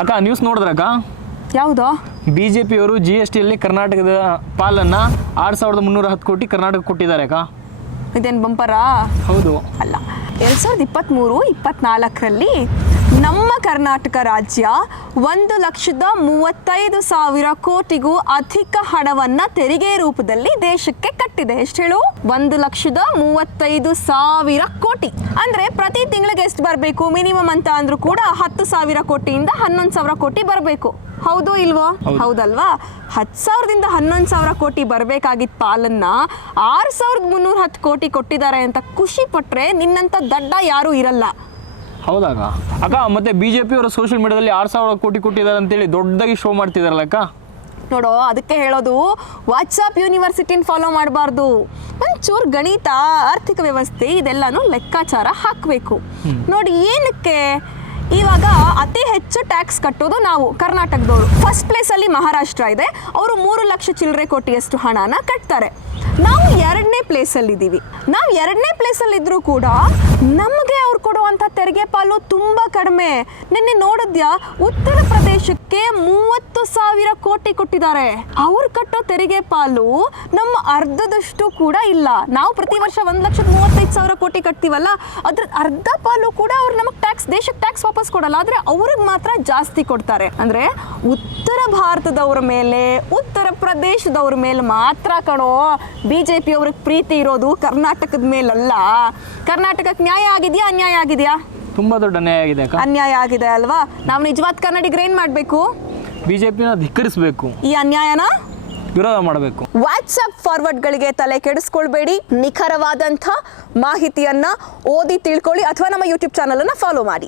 ಅಕ್ಕ ನ್ಯೂಸ್ ನೋಡಿದ್ರಕ್ಕ? ಯಾವುದು? ಬಿ ಜೆ ಪಿಯವರು ಜಿ ಎಸ್ ಟಿಯಲ್ಲಿ ಕರ್ನಾಟಕದ ಪಾಲನ್ನು ಆರು ಸಾವಿರದ ಮುನ್ನೂರ ಹತ್ತು ಕೋಟಿ ಕರ್ನಾಟಕ ಕೊಟ್ಟಿದ್ದಾರೆ ಅಕ್ಕ. ಇದೇನು ಬಂಪರಾ? ಹೌದು. ಅಲ್ಲ ಎರಡು ಸಾವಿರದ ಇಪ್ಪತ್ತ್ಮೂರು ಇಪ್ಪತ್ನಾಲ್ಕರಲ್ಲಿ ನಮ್ಮ ಕರ್ನಾಟಕ ರಾಜ್ಯ ಒಂದು ಲಕ್ಷದ ಮೂವತ್ತೈದು ಸಾವಿರ ಕೋಟಿಗೂ ಅಧಿಕ ಹಣವನ್ನು ತೆರಿಗೆ ರೂಪದಲ್ಲಿ ದೇಶಕ್ಕೆ ಕಟ್ಟಿದೆ. ಎಷ್ಟು ಹೇಳು? ಒಂದು ಲಕ್ಷದ ಮೂವತ್ತೈದು ಸಾವಿರ ಕೋಟಿ. ಅಂದ್ರೆ ಪ್ರತಿ ತಿಂಗಳಿಗೆ ಎಷ್ಟು ಬರಬೇಕು? ಮಿನಿಮಮ್ ಅಂತ ಅಂದ್ರೂ ಕೂಡ ಹತ್ತು ಸಾವಿರ ಕೋಟಿಯಿಂದ ಹನ್ನೊಂದು ಸಾವಿರ ಕೋಟಿ ಬರಬೇಕು. ಹೌದು ಇಲ್ವೋ? ಹೌದಲ್ವಾ? ಹತ್ತು ಸಾವಿರದಿಂದ ಹನ್ನೊಂದು ಸಾವಿರ ಕೋಟಿ ಬರಬೇಕಾಗಿದ್ದ ಪಾಲನ್ನ ಆರು ಸಾವಿರದ ಮುನ್ನೂರ ಹತ್ತು ಕೋಟಿ ಕೊಟ್ಟಿದ್ದಾರೆ ಅಂತ ಖುಷಿ ಪಟ್ಟರೆ ನಿನ್ನಂತ ದಡ್ಡ ಯಾರೂ ಇರಲ್ಲ. ಹೌದಾಗ ಅಕ್ಕ ಮತ್ತೆ ಬಿ ಜೆ ಪಿಯವರು ಸೋಷಿಯಲ್ ಮೀಡಿಯಾದಲ್ಲಿ ಆರು ಸಾವಿರ ಕೋಟಿ ಕೊಟ್ಟಿದ್ದಾರೆ ಅಂತೇಳಿ ದೊಡ್ಡದಾಗಿ ಶೋ ಮಾಡ್ತಿದಾರಲ್ಲ ಅಕ್ಕ? ನೋಡೋ ಅದಕ್ಕೆ ಹೇಳೋದು ವಾಟ್ಸಪ್ ಯೂನಿವರ್ಸಿಟಿನ ಫಾಲೋ ಮಾಡಬಾರ್ದು. ಒಂಚೂರು ಗಣಿತ ಆರ್ಥಿಕ ವ್ಯವಸ್ಥೆ ಇದೆಲ್ಲನೂ ಲೆಕ್ಕಾಚಾರ ಹಾಕಬೇಕು. ನೋಡಿ ಏನಕ್ಕೆ? ಇವಾಗ ಅತಿ ಹೆಚ್ಚು ಟ್ಯಾಕ್ಸ್ ಕಟ್ಟೋದು ನಾವು ಕರ್ನಾಟಕದವರು. ಫಸ್ಟ್ ಪ್ಲೇಸಲ್ಲಿ ಮಹಾರಾಷ್ಟ್ರ ಇದೆ ಅವರು ಮೂರು ಲಕ್ಷ ಚಿಲ್ಲರೆ ಕೋಟಿಯಷ್ಟು ಹಣನ ಕಟ್ತಾರೆ. ನಾವು ಎರಡನೇ ಪ್ಲೇಸಲ್ಲಿದ್ದೀವಿ ನಾವು ಎರಡನೇ ಪ್ಲೇಸಲ್ಲಿದ್ದರೂ ಕೂಡ ನಮಗೆ ಅವ್ರು ಕೊಡುವಂಥ ತೆರಿಗೆ ಪಾಲು ತುಂಬ ಕಡಿಮೆ. ನಿನ್ನೆ ನೋಡಿದ್ಯಾ? ಉತ್ತರ ಪ್ರದೇಶಕ್ಕೆ ಮೂವತ್ತು ಸಾವಿರ ಕೋಟಿ ಕೊಟ್ಟಿದ್ದಾರೆ. ಅವ್ರು ಕಟ್ಟೋ ತೆರಿಗೆ ಪಾಲು ನಮ್ಮ ಅರ್ಧದಷ್ಟು ಕೂಡ ಇಲ್ಲ. ನಾವು ಪ್ರತಿ ವರ್ಷ ಒಂದು ಲಕ್ಷದ ಮೂವತ್ತೈದು ಸಾವಿರ ಕೋಟಿ ಕಟ್ತೀವಲ್ಲ, ಅದ್ರ ಅರ್ಧ ಪಾಲು ಕೂಡ ಅವ್ರು ನಮಗೆ ಟ್ಯಾಕ್ಸ್ ದೇಶಕ್ಕೆ ಟ್ಯಾಕ್ಸ್ ವಾಪಸ್ ಕೊಡಲ್ಲ, ಆದರೆ ಅವ್ರಿಗೆ ಮಾತ್ರ ಜಾಸ್ತಿ ಕೊಡ್ತಾರೆ. ಅಂದರೆ ಉತ್ತರ ಭಾರತದವ್ರ ಮೇಲೆ, ಉತ್ತರ ಪ್ರದೇಶದವ್ರ ಮೇಲೆ ಮಾತ್ರ ಕಣೋ. ಬಿ ಜೆ ಪಿ ಅವ್ರಿಗೆ ಪ್ರೀತಿ ಇರೋದು ಕರ್ನಾಟಕದ ಮೇಲಲ್ಲ. ಕರ್ನಾಟಕಕ್ಕೆ ನ್ಯಾಯ ಆಗಿದೆಯಾ ಅನ್ಯಾಯ ಆಗಿದೆಯಾ? ತುಂಬಾ ದೊಡ್ಡ ಅನ್ಯಾಯ ಆಗಿದೆ ಅಕ್ಕ. ಅನ್ಯಾಯ ಆಗಿದೆ ಅಲ್ವಾ? ನಾವು ನಿಜವಾದ ಕನ್ನಡಿಗರು ಏನ್ ಮಾಡಬೇಕು? ಬಿ ಜೆ ಪಿನ ಧಿಕ್ಕರಿಸಬೇಕು. ಈ ಅನ್ಯಾಯನ? ವಿರೋಧ ಮಾಡಬೇಕು. ವಾಟ್ಸಪ್ ಫಾರ್ವರ್ಡ್ಗಳಿಗೆ ತಲೆ ಕೆಡಿಸ್ಕೊಳ್ಬೇಡಿ. ನಿಖರವಾದಂಥ ಮಾಹಿತಿಯನ್ನ ಓದಿ ತಿಳ್ಕೊಳ್ಳಿ ಅಥವಾ ನಮ್ಮ ಯೂಟ್ಯೂಬ್ ಚಾನಲನ್ನು ಫಾಲೋ ಮಾಡಿ.